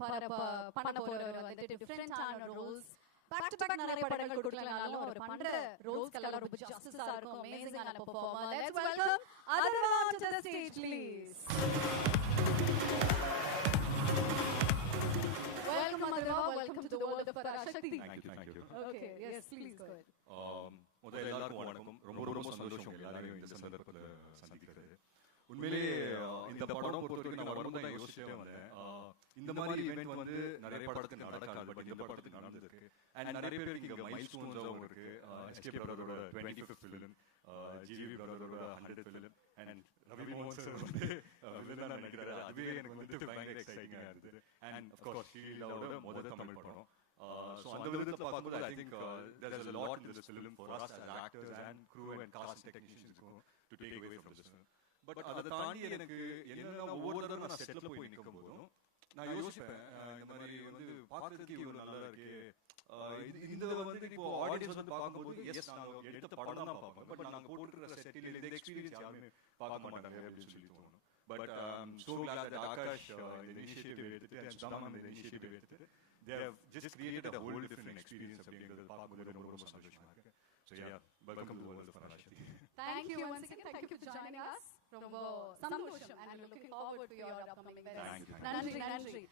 பண்ண போறவர் வந்துட்டு டிஃபரெண்டான Rolle's back to back நிறைய படங்கள் கொடுக்கலனாலும் அவர் பண்ற ரோல்ஸ் எல்லாம் ரொம்ப ஜஸ்டிஸா இருக்கும். அமேசிங்கான performer. Let's welcome Atharva to the stage please. Welcome Adharva, welcome to the world of Parashakti. Thank you. Okay, yes, please go ahead. முதல்ல எல்லாருக்கும் வணக்கம். ரொம்ப சந்தோஷம் எல்லாரையும் இந்த சந்தர்ப்பத்துல சந்திக்கிறது. உண்மையிலேயே இந்த படம் பொறுத்தவரைக்கும் நான் வரும்போது தான் யோசிச்சுட்டே வந்தேன். இந்த மாதிரி ஈவெண்ட் வந்து நிறைய படத்துக்கு நடக்காது, பட் இந்த படத்துக்கு நடந்திருக்கு. அண்ட் நிறைய பேருக்கு இங்க மைல் ஸ்டோன்ஸாகவும் இருக்கு. எஸ்கே பிரதரோட 25th ஃபிலிம், ஜிவி பிரதரோட 100th ஃபிலிம், அண்ட் ரவி மோகன் சார் வந்து வில்லனா நடிக்கிறாரு. அதுவே எனக்கு வந்து பயங்கர எக்ஸைட்டிங்கா இருந்தது. அண்ட் ஆஃப் கோர்ஸ் ஷீலாவோட முதல் தமிழ் படம். So அந்த விதத்துல பார்க்கும்போது I think there is a lot in this film for us as actors and crew and cast technicians to take away from this film. But அதை தாண்டி எனக்கு என்னன்னா ஒவ்வொரு தடவை நான் செட்ல போய் நிற்கும் போதும் நான் யோசிப்பேன், இந்த மாதிரி வந்து பார்க்கறதுக்கு இவ்வளவு நல்லா இருக்கு. இந்த வந்து இப்போ ஆடியன்ஸ் வந்து பார்க்கும்போது எஸ் நாங்க எடுத்த படம் தான் பார்ப்போம், பட் நாங்க போட்டுருக்கிற செட்டில் இந்த எக்ஸ்பீரியன்ஸ் யாருமே பார்க்க மாட்டாங்க அப்படின்னு சொல்லி தோணும். But so glad that Akash the initiative எடுத்துட்டு and Sudaman the initiative எடுத்துட்டு they have just created a whole different experience அப்படிங்கிறது பார்க்கும்போது ரொம்ப சந்தோஷமா இருக்கு. So yeah, welcome to the world of Parashakti. Thank you once again. Thank you for joining us. ரொம்ப சந்தோஷம் and we're looking forward to your upcoming events. Thank you. நன்றி.